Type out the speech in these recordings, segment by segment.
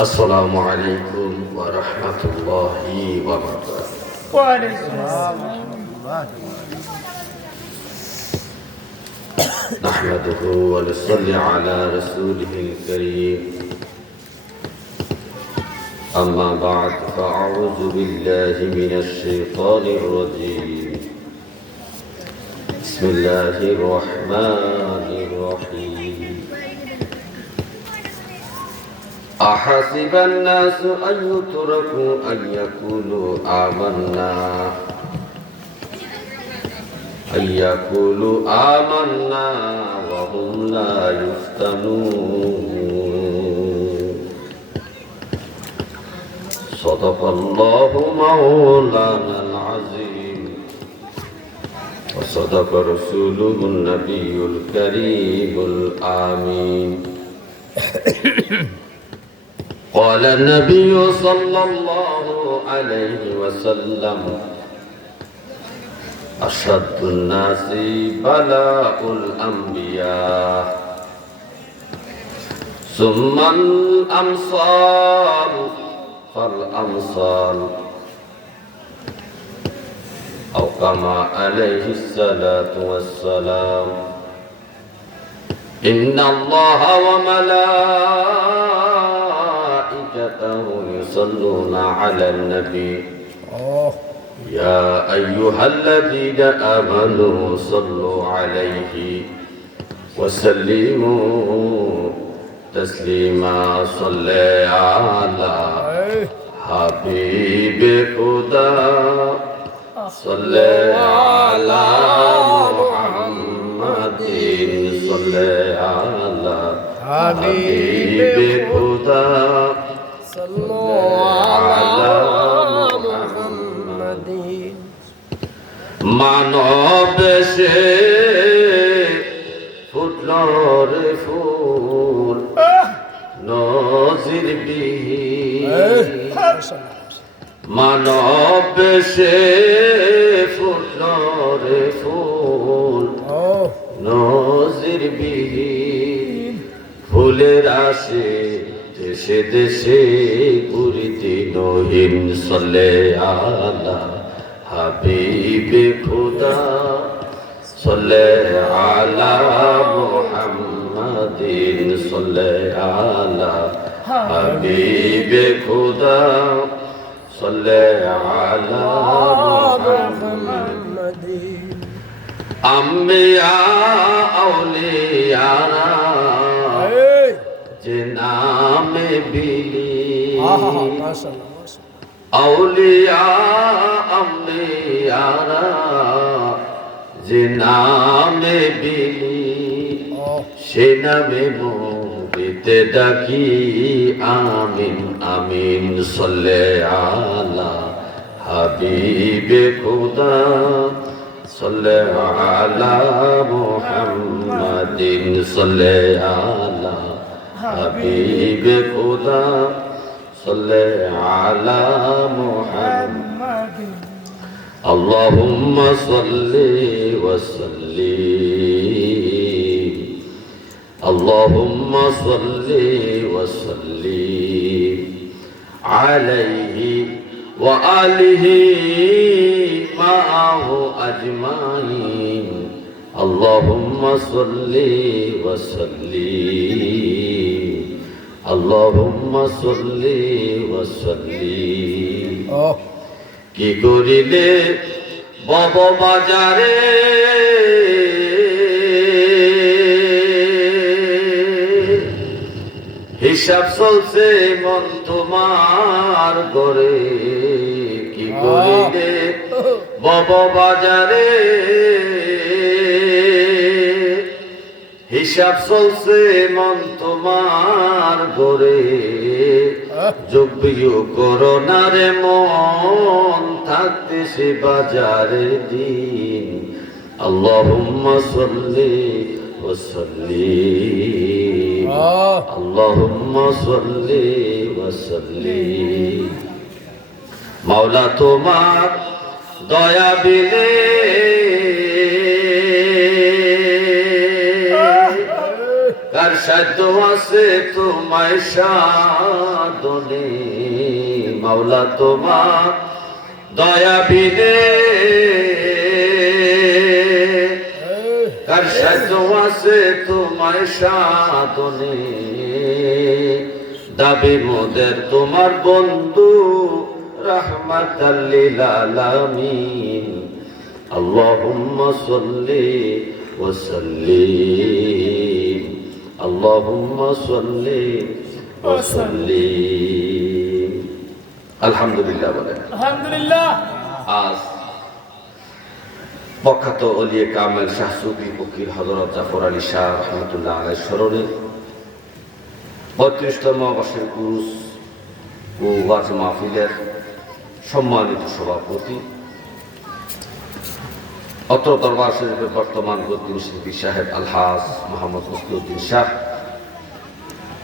السلام عليكم ورحمة الله وبركاته. وعليكم السلام نحمده ونصلي على رسوله الكريم. أما بعد فأعوذ بالله من الشيطان الرجيم. بسم الله الرحمن الرحيم. أحسب الناس أن يتركوا أن يقولوا آمنا أن يقولوا آمنا وهم لا يفتنون صدق الله مولانا العظيم وصدق رسوله النبي الكريم الآمين قال النبي صلى الله عليه وسلم أشد الناس بلاء الأنبياء. ثم الأمصار فالأمصار أو كما عليه الصلاة والسلام إن الله وملائكته يصلون على النبي. يا أيها الذين آمنوا صلوا عليه وسلموا تسليما. صلى على حبيب خدا صلى على محمد. صلى على حبيب خدا صلوا على محمد মানব সে ফুটল রে ফুল নজির মানব সে দেশে দেশে ঘুরিতে নহিন সলে আলা হাবিবে খুদা সলে আলা মুহাম্মাদিন সলে আলা হাবিবে খুদা সলে আলা মুহাম্মাদ আম্বিয়া বেলে। আউলিয়া আমলিয়ারা যে নামে বিলি ডাকি আমিন আমিন সল্লে আলা হাবিবে খুদা সল্লে আলা মোহাম্মদিন সল্লে আলা حبيب خدا صلى على محمد. اللهم صل وسلم. اللهم صل وسلم عليه وآله معه أجمعين. اللهم صل وسلم. اللهم صل وسلم কি করিলে বব বাজারে হিসাব চলছে মন তোমার করে কি করিলে বব বাজারে হিসাব চলছে মন তোমার করে যোগ্য করোনারে মন থাকতে সে বাজারের দিন। আল্লাহুম্মা সাল্লি আল্লাহুম্মা সাল্লি ওয়া সাল্লিম মাওলা তোমার দয়া বিলে সাধ্য আছে তোমায় সাধনে মাওলা তোমার দয়া বিনে কার সাধ্য আছে তোমায় সাধনে দাবি মোদের তোমার বন্ধু রহমাতাল্লিল আলামিন اللهم صل وسلم اللهم صل وسلم الحمد لله বলেন আলহামদুলিল্লাহ আজ প্রখ্যাত অলিয়ে কামেল শাহ সুফি ফকির হজরত জাফর আলী শাহ রহমতুল্লাহ আলাই স্মরণে বত্রিশতম বর্ষের পুরুষ ও ওয়াজ মাহফিলের সম্মানিত সভাপতি অত্র দরবার শরীফের বর্তমান গদ্দিন শিল্পী সাহেব আলহাজ মোহাম্মদ মুসলিউদ্দিন শাহ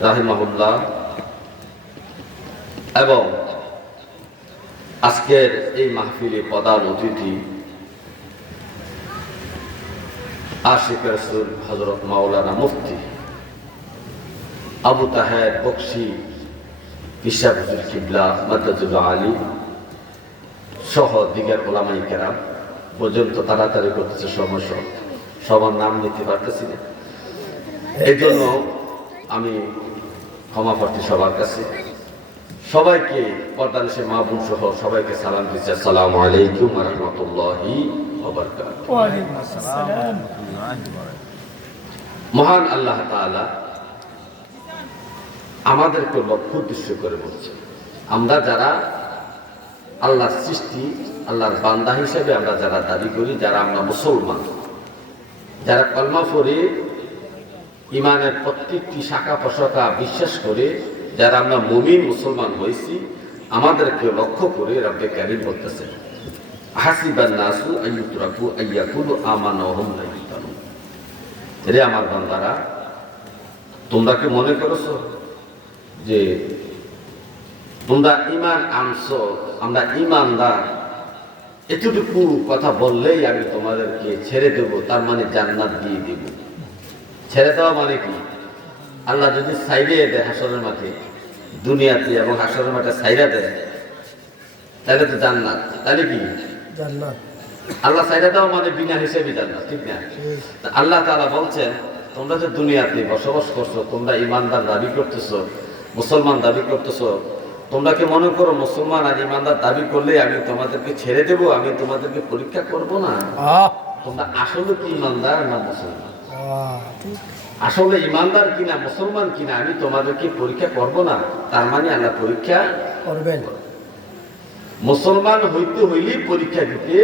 রাহিমাহুল্লাহ। এবং আজকের এই মাহফিলে প্রধান অতিথি আশিক রসুল হজরত মাওলানা মুফতি আবু তাহের বক্সি ইশা হুজুর কিবলা মাদ্দাজুল্লাহ আলী সহ দিগের ওলামাই কেরাম। পর্যন্ত তাড়াতাড়ি করতেছে সময় সব। সবার নাম নিতে পারতেছি না। এই জন্য আমি ক্ষমা প্রার্থী সবার কাছে। সবাইকে পর্দার সে মা বোন সহ সবাইকে সালাম দিচ্ছে। আসসালামু আলাইকুম রহমতুল্লাহি মহান আল্লাহ তাআলা আমাদেরকে লক্ষ্য উদ্দেশ্য করে বলছে আমরা যারা আল্লাহর সৃষ্টি আল্লাহর বান্দা হিসেবে আমরা যারা দাবি করি, যারা আমরা মুসলমান, যারা কলমা পড়ে, ইমানের প্রত্যেকটি শাখা প্রশাখা বিশ্বাস করে, যারা আমরা মুমিন মুসলমান হয়েছি, আমাদেরকে লক্ষ্য করে রব্বে কারিম বলতেছে, হাসিবান নাসু আইয়ুতরাকু আইয়াকুলু আমানাহুম লা ইফতানুন রে আমার বান্দারা, তোমরা কি মনে করেছ যে তোমরা ইমান আনছো, আমরা ইমানদার এতটুকু কথা বললেই আমি তোমাদেরকে ছেড়ে দেব তার মানে জান্নাত দিয়ে দেব। ছেড়ে দেওয়া মানে কি? আল্লাহ যদি সাইডে দেয় হাসরের মাঠে দুনিয়াতে এবং হাসরের মাঠে সাইডা দেয় তাহলে তো জান্নাত। তাহলে কি? জান্নাত। আল্লাহ সাইডা দেওয়া মানে বিনা হিসেবে জান্নাত ঠিক না? আল্লাহ তাআলা বলছেন তোমরা যে দুনিয়াতে বসবাস করছ তোমরা ইমানদার দাবি করতেছো মুসলমান দাবি করতেছো তোমরা কি মনে করো মুসলমান আর ইমানদার দাবি করলে আমি তোমাদেরকে ছেড়ে দেব আমি তোমাদেরকে পরীক্ষা করব না? তোমরা আসলে কি ইমানদার না মুসলমান? আসলে ইমানদার কিনা মুসলমান কিনা আমি তোমাদেরকে পরীক্ষা করব না। তার মানে আল্লাহ পরীক্ষা করবেন। মুসলমান হইতে হইলেই পরীক্ষা দিতে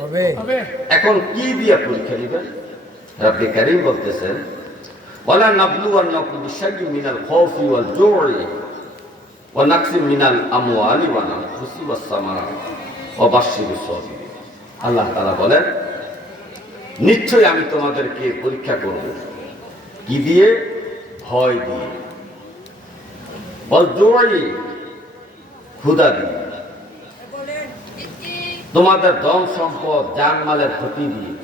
হবে। হবে। এখন কি দিয়া পরীক্ষা দিবেন? রাব্বি কারীম বলতেছেন ওয়ালা নাবলু নাবলুওয়ান্নাকুম বিশাইয়্যিন মিনাল খাউফি ওয়াল জু'i ওয়া নাকসিম মিনাল আমওয়ালি ওয়াল আনফুসি ওয়াস সামারাত ওয়া বাশশিরিস সাবিরিন। আল্লাহ তাআলা বলেন, নিশ্চয়ই আমি তোমাদেরকে পরীক্ষা করব। কি দিয়ে? ভয় দিয়ে। জু'i ক্ষুধা দিয়ে। তোমাদের ধন সম্পদ, জানমালের ক্ষতি দিয়ে।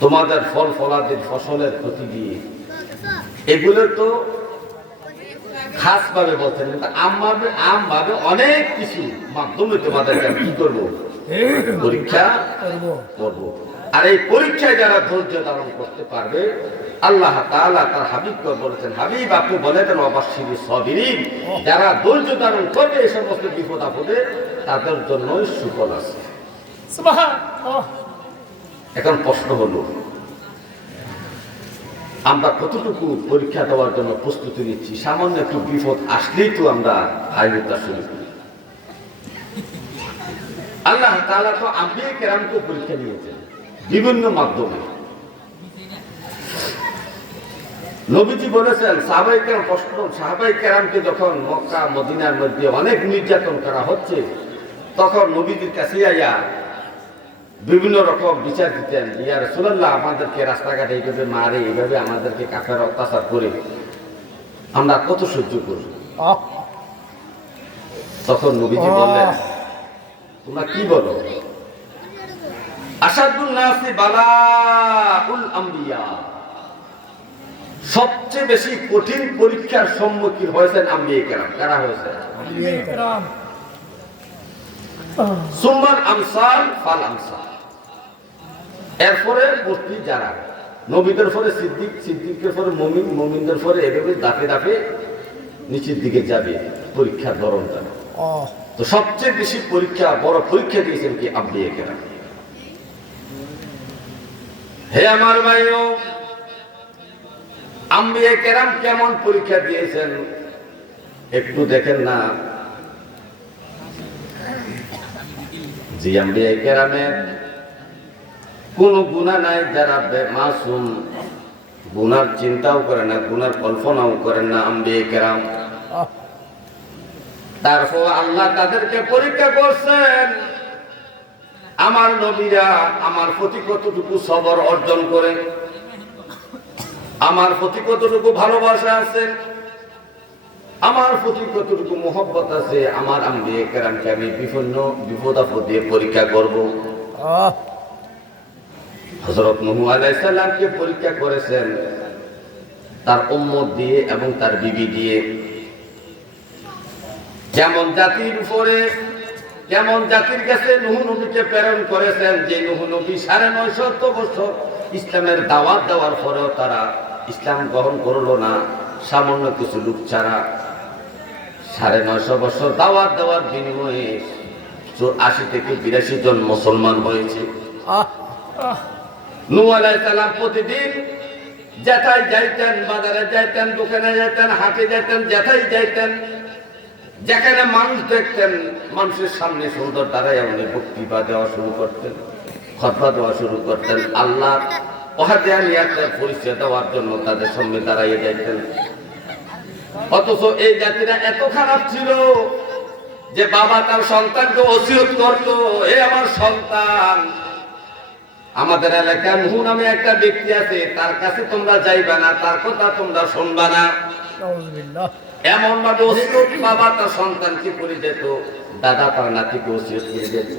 তোমাদের ফল ফলাদির ফসলের ক্ষতি দিয়ে। এগুলো তো খাস ভাবে বলছেন কিন্তু আমভাবে আম ভাবে অনেক কিছু মাধ্যমে তোমাদেরকে কি করব? পরীক্ষা করব। আর এই পরীক্ষায় যারা ধৈর্য ধারণ করতে পারবে আল্লাহ তাআলা তার হাবিবকে বলেছেন হাবিব আপনি বলে দেন অবশ্যই সবিরিন। যারা ধৈর্য ধারণ করবে এই সমস্ত বিপদ আপদে তাদের জন্যই সুফল আছে। সুবহান এখন প্রশ্ন হলো আমরা কতটুকু পরীক্ষা দেওয়ার জন্য প্রস্তুতি নিচ্ছি? সামান্য একটু বিপদ আসলেই তো আমরা আয়ুতা শুরু করি আল্লাহ তাআলা তো আম্বিয়া কেরামকে পরীক্ষা নিয়েছেন বিভিন্ন মাধ্যমে। নবীজি বলেছেন সাহাবাই কেরাম প্রশ্ন সাহাবাই কেরামকে যখন মক্কা, মদিনার মধ্যে অনেক নির্যাতন করা হচ্ছে, তখন নবীজির কাছে আইয়া বিভিন্ন রকম বিচার দিতেন ইয়ার সুলাল্লাহ আমাদেরকে রাস্তাঘাটে এইভাবে মারে এইভাবে আমাদেরকে কাফের অত্যাচার করে। আমরা কত সহ্য করি তখন নবীজি বললেন তোমরা কি বলো? আসাদুল নাসি আম্বিয়া সবচেয়ে বেশি কঠিন পরীক্ষার সম্মুখীন হয়েছেন আম্বিয়া কেরাম। কারা হয়েছে? ফাল এরপরে মূর্তি যারা নবীদের পরে সিদ্দিক সিদ্দিকের পরে মমিন মমিনদের পরে এভাবে দাপে দাপে নিচের দিকে যাবে পরীক্ষার ধরনটা। তো সবচেয়ে বেশি পরীক্ষা বড় পরীক্ষা দিয়েছেন কি আপনি কেরাম। হে আমার ভাইও আম্বিয়ে কেরাম কেমন পরীক্ষা দিয়েছেন? একটু দেখেন না। জি আম্বিয়ে কেরামের কোনো গুণা নাই যারা মাসুম গুনার চিন্তাও করে না গুনার কল্পনাও করেন না আমি কেরাম তারপর আল্লাহ তাদেরকে পরীক্ষা করছেন, আমার নবীরা আমার প্রতি কতটুকু সবর অর্জন করে, আমার প্রতি কতটুকু ভালোবাসা আছে, আমার প্রতি কতটুকু মোহব্বত আছে, আমার আম্বিয়ে কেরামকে আমি বিভিন্ন বিপদাপদে পরীক্ষা করব। হজরত নহু আলাইসাল্লামকে পরীক্ষা করেছেন তার উম্মত দিয়ে এবং তার বিবি দিয়ে। যেমন জাতির উপরে কেমন জাতির কাছে নুহু নবীকে প্রেরণ করেছেন যে নুহু নবী সাড়ে নয় শত বছর ইসলামের দাওয়াত দেওয়ার পরেও তারা ইসলাম গ্রহণ করল না, সামান্য কিছু লোক ছাড়া। সাড়ে নয়শো বছর দাওয়াত দেওয়ার বিনিময়ে আশি থেকে বিরাশি জন মুসলমান হয়েছে। নূ আলাইসালাম প্রতিদিন যেথায় যাইতেন, বাজারে যাইতেন, দোকানে যাইতেন, হাটে যাইতেন, যেথায় যাইতেন, যেখানে মানুষ দেখতেন, মানুষের সামনে সুন্দর দাঁড়ায় উনি বক্তৃতা দেওয়া শুরু করতেন, খতবা দেওয়া শুরু করতেন, আল্লাহ ওহাদিয়ানিয়াতের পরিচয় দেওয়ার জন্য তাদের সঙ্গে দাঁড়াইয়ে যাইতেন। অথচ এই জাতিরা এত খারাপ ছিল যে বাবা তার সন্তানকে অসিরত করতো, এ আমার সন্তান আমাদের এলাকায় মুহু নামে একটা ব্যক্তি আছে তার কাছে তোমরা যাইবা না তার কথা তোমরা শুনবা না। এমন ভাবে অসিরত বাবা তার সন্তান কি করে যেত? দাদা তার নাতিকে অসিরত করে যেত।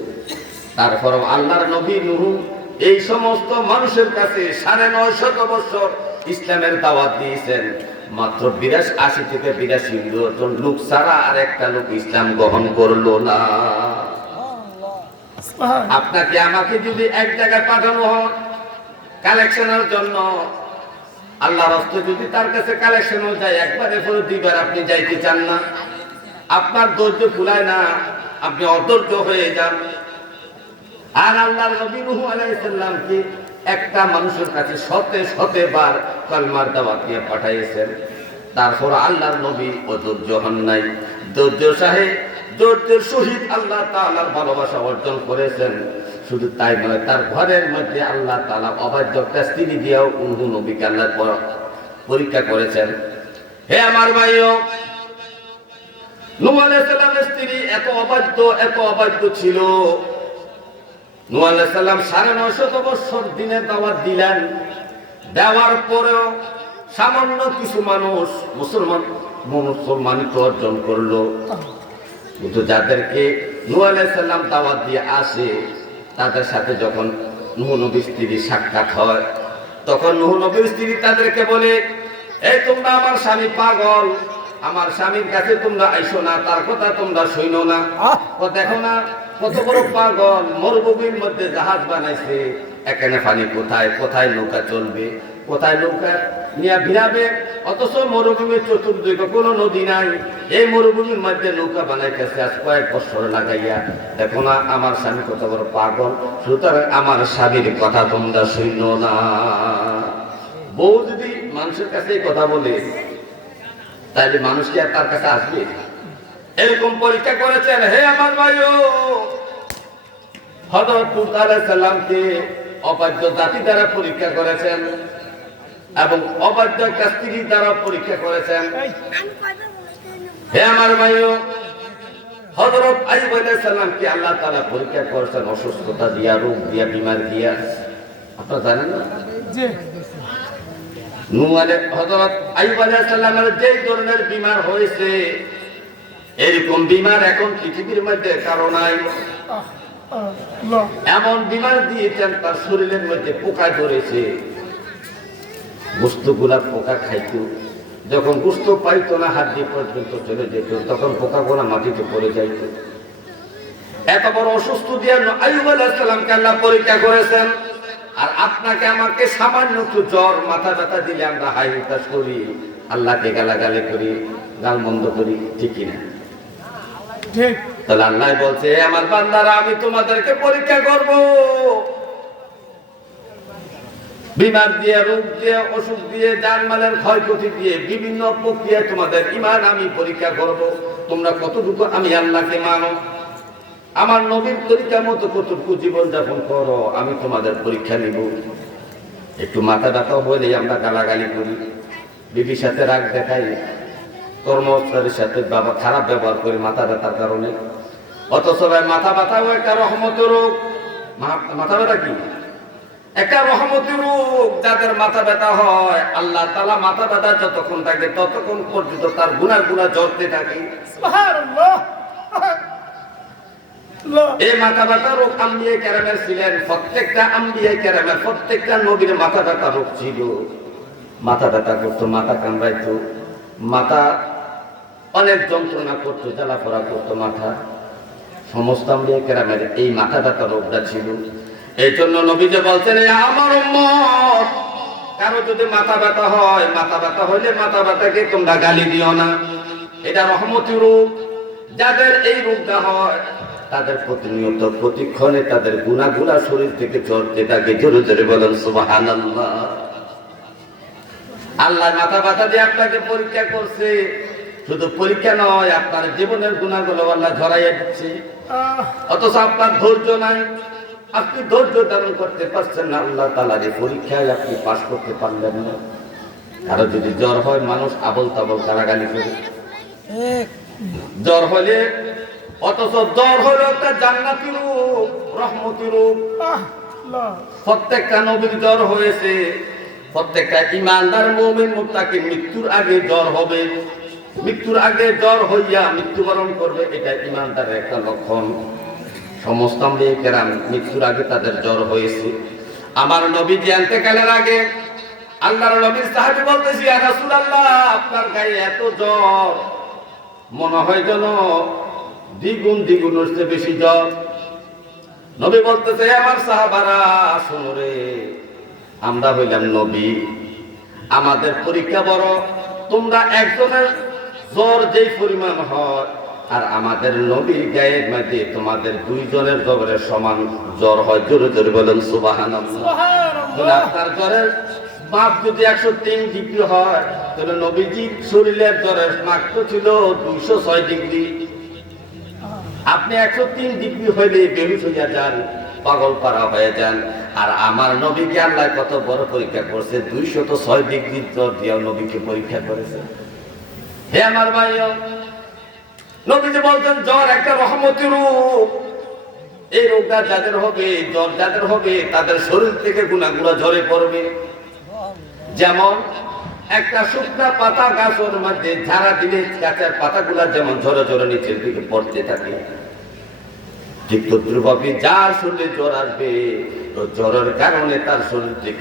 তারপর আল্লাহর নবী নুরু এই সমস্ত মানুষের কাছে সাড়ে নয় শত বছর ইসলামের দাওয়াত দিয়েছেন। মাত্র বিরাশ আশি থেকে বিরাশি লোক ছাড়া আর একটা লোক ইসলাম গ্রহণ করল না। আপনাকে আমাকে যদি এক জায়গায় পাঠানো হয়, কালেকশনের জন্য, আল্লাহ রস্তে যদি তার কাছে কালেকশন যায়, একবারে পরে দুইবার আপনি যাইতে চান না। আপনার ধৈর্য ফুলায় না, আপনি অধৈর্য হয়ে যান। আর আল্লাহর নবী নুহু আলাইহিস সালামকে একটা মানুষের কাছে শতে শতে বার কলমার দাওয়াত দিয়ে পাঠাইয়েছেন তারপর আল্লাহর নবী ও ধৈর্য হন নাই। ধৈর্য সাহেব ধৈর্যের সহিত আল্লাহ তাআলার ভালোবাসা অর্জন করেছেন। শুধু তাই নয়, তার ঘরের মধ্যে আল্লাহ তালা অবাধ্য স্ত্রী দিয়েও উহু নবীকে আল্লাহ পরীক্ষা করেছেন। হে আমার ভাইও সালামের স্ত্রী এত অবাধ্য এত অবাধ্য ছিল। সালাম সাড়ে নয়শত বছর দিনের দাওয়াত দিলেন। দেওয়ার পরেও সামান্য কিছু মানুষ মুসলমান মুসলমানিত অর্জন করল। কিন্তু যাদেরকে নূহ আলাইহিস সালাম দাওয়াত দিয়ে আসে তাদের সাথে যখন নূহ নবীর স্ত্রী সাক্ষাৎ হয় তখন নূহ নবীর স্ত্রী তাদেরকে বলে এই তোমরা আমার স্বামী পাগল আমার স্বামীর কাছে তোমরা আইসো না তার কথা তোমরা শুনো না. ও দেখো না কত বড় পাগল মরুভূমির মধ্যে জাহাজ বানাইছে এখানে পানি কোথায় কোথায় নৌকা চলবে কোথায় নৌকা নিয়ে ভিড়াবে অথচ মরুভূমির চতুর্দিকে কোনো নদী নাই। এই মরুভূমির মধ্যে নৌকা বানাইতেছে আজ কয়েক বছর লাগাইয়া। দেখো না, আমার স্বামী কত বড় পাগল। সুতরাং আমার স্বামীর কথা তোমরা শুনো না। বউ যদি মানুষের কাছে কথা বলে তাহলে মানুষ কি আর তার কাছে আসবে? এরকম পরীক্ষা করেছেন, হে আমার ভাইও। হজরত আলাইহিস সালামকে অবাধ্য জাতি দ্বারা পরীক্ষা করেছেন। এবং অবাধ্য কাছ থেকে তারা পরীক্ষা করেছেন। হে আমার ভাইও হজরত আইব সালামকে আল্লাহ তারা পরীক্ষা করেছেন অসুস্থতা দিয়া রোগ দিয়া বিমার দিয়া। আপনারা জানেন না? হজরত আইব আলাইসাল্লামের যে ধরনের বিমার হয়েছে এরকম বিমার এখন পৃথিবীর মধ্যে কারও নাই। এমন বিমার দিয়েছেন তার শরীরের মধ্যে পোকা ধরেছে। গোস্তগুলা পোকা খাইতো। যখন গোস্ত পাইতো না হাড্ডি পর্যন্ত চলে যেত তখন পোকাগুলা মাটিতে পড়ে যাইত। এত বড় অসুস্থ দিয়ে আইব আলাইসালামকে আল্লাহ পরীক্ষা করেছেন। আর আপনাকে আমাকে সামান্য একটু জ্বর মাথা ব্যথা দিলে আমরা হাই হুতাশ করি আল্লাহকে গালাগালি করি গাল মন্দ করি ঠিক তাহলে আল্লাহ বলছে আমার বান্দারা আমি তোমাদেরকে পরীক্ষা করব। বিমার দিয়ে রোগ দিয়ে অসুখ দিয়ে জানমালের ক্ষয়ক্ষতি দিয়ে বিভিন্ন প্রক্রিয়ায় তোমাদের ইমান আমি পরীক্ষা করব। তোমরা কতটুকু আমি আল্লাহকে মানো? আমার নবীর পরীক্ষা মতো কতটুকু জীবনযাপন করো, আমি তোমাদের পরীক্ষা নিব। একটু মাথা ব্যথা হলে আমরা গালাগালি করি। বিবির সাথে রাগ দেখাই। কর্মচারীর সাথে খারাপ ব্যবহার করি মাথা ব্যথার কারণে। অথচ ভাই মাথা ব্যথাও একটা রহমত রোগ। মাথা ব্যথা কি? একটা রহমতি রোগ যাদের মাথা ব্যথা হয় আল্লাহ তালা মাথা ব্যথা যতক্ষণ থাকে ততক্ষণ পর্যন্ত তার গুণা গুণা জ্বরতে থাকে। এই মাথা ব্যথা রোগ আম্বিয়ে ক্যারামের ছিলেন প্রত্যেকটা আম্বিয়ে ক্যারামের প্রত্যেকটা নবীর মাথা ব্যথা রোগ ছিল। মাথা ব্যথা করতো মাথা কামড়াইতো মাথা অনেক যন্ত্রণা করতো করতো মাথা। সমস্ত আম্বিয়ে ক্যারামের এই মাথা ব্যথা রোগটা ছিল। এই জন্য নবী যে বলছেন "এ আমার উম্মত কারও যদি মাথা ব্যথা হয় মাথা ব্যথা হইলে মাথা ব্যথাকে তোমরা গালি দিও না। এটা রহমতি রোগ যাদের এই রোগটা হয় তাদের প্রতিনিয়ত প্রতিক্ষণে তাদের গুণাগুলা শরীর থেকে চলতে থাকে জোরে জোরে বলেন সুবাহান আল্লাহ মাথা ব্যথা দিয়ে আপনাকে পরীক্ষা করছে। শুধু পরীক্ষা নয় আপনার জীবনের গুণাগুলো আল্লাহ ঝরাইয়া দিচ্ছে। অথচ আপনার ধৈর্য নাই। আপনি ধৈর্য ধারণ করতে পারছেন না আল্লাহ তালার এই পরীক্ষায় আপনি পাশ করতে পারলেন না। কারও যদি জ্বর হয় মানুষ আবল তাবল কারাগালি করে। জ্বর হলে অথচ জ্বর হলো একটা জান্নাতি রূপ রহমতি রূপ। প্রত্যেকটা নবীর জ্বর হয়েছে প্রত্যেকটা ইমানদার মৌমিন মুক্তাকে মৃত্যুর আগে জ্বর হবে। মৃত্যুর আগে জ্বর হইয়া মৃত্যুবরণ করবে এটা ইমানদারের একটা লক্ষণ। সমস্ত আম্বিয়েকেরাম মৃত্যুর আগে তাদের জ্বর হয়েছে। আমার নবী জানতে কালের আগে, আল্লাহর নবীর সাহাবী বলতেছি আপনার গায়ে এত জ্বর, মনে হয় যেন দ্বিগুণ দ্বিগুণ হচ্ছে বেশি জ্বর। নবী বলতেছে আমার সাহাবারা, শোনো রে, আমরা হইলাম নবী। আমাদের পরীক্ষা বড়, তোমরা একজনের জ্বর যেই পরিমাণ হয় আর আমাদের নবীর গায়ের মধ্যে তোমাদের দুইজনের জ্বরের সমান জ্বর হয়। জোরে জোরে বলেন সুবাহান আপনার জ্বরের মাপ যদি একশো তিন ডিগ্রি হয় তাহলে নবীজি শরীরের জ্বরের মাপ তো ছিল দুইশো ছয় ডিগ্রি। আপনি একশো তিন ডিগ্রি হইলে বেহুশ হইয়া যান পাগল পারা হয়ে যান। আর আমার নবীকে আল্লাহ কত বড় পরীক্ষা করছে দুইশত ছয় ডিগ্রি জ্বর দিয়েও নবীকে পরীক্ষা করেছে। হে আমার ভাই নবী যে বলছেন, জ্বর একটা রহমতি রূপ। এই রোগটা যাদের হবে, জ্বর যাদের হবে, তাদের শরীর থেকে গুণাগুলা ঝরে পড়বে। যেমন একটা শুকনা পাতা গাছের মধ্যে ঝাড়া দিলে গাছের পাতাগুলা যেমন ঝরে ঝরে নিচের দিকে পড়তে থাকে, ঠিক তদ্রুপভাবে যার শরীরে জ্বর আসবে, তো জ্বরের কারণে তার শরীর থেকে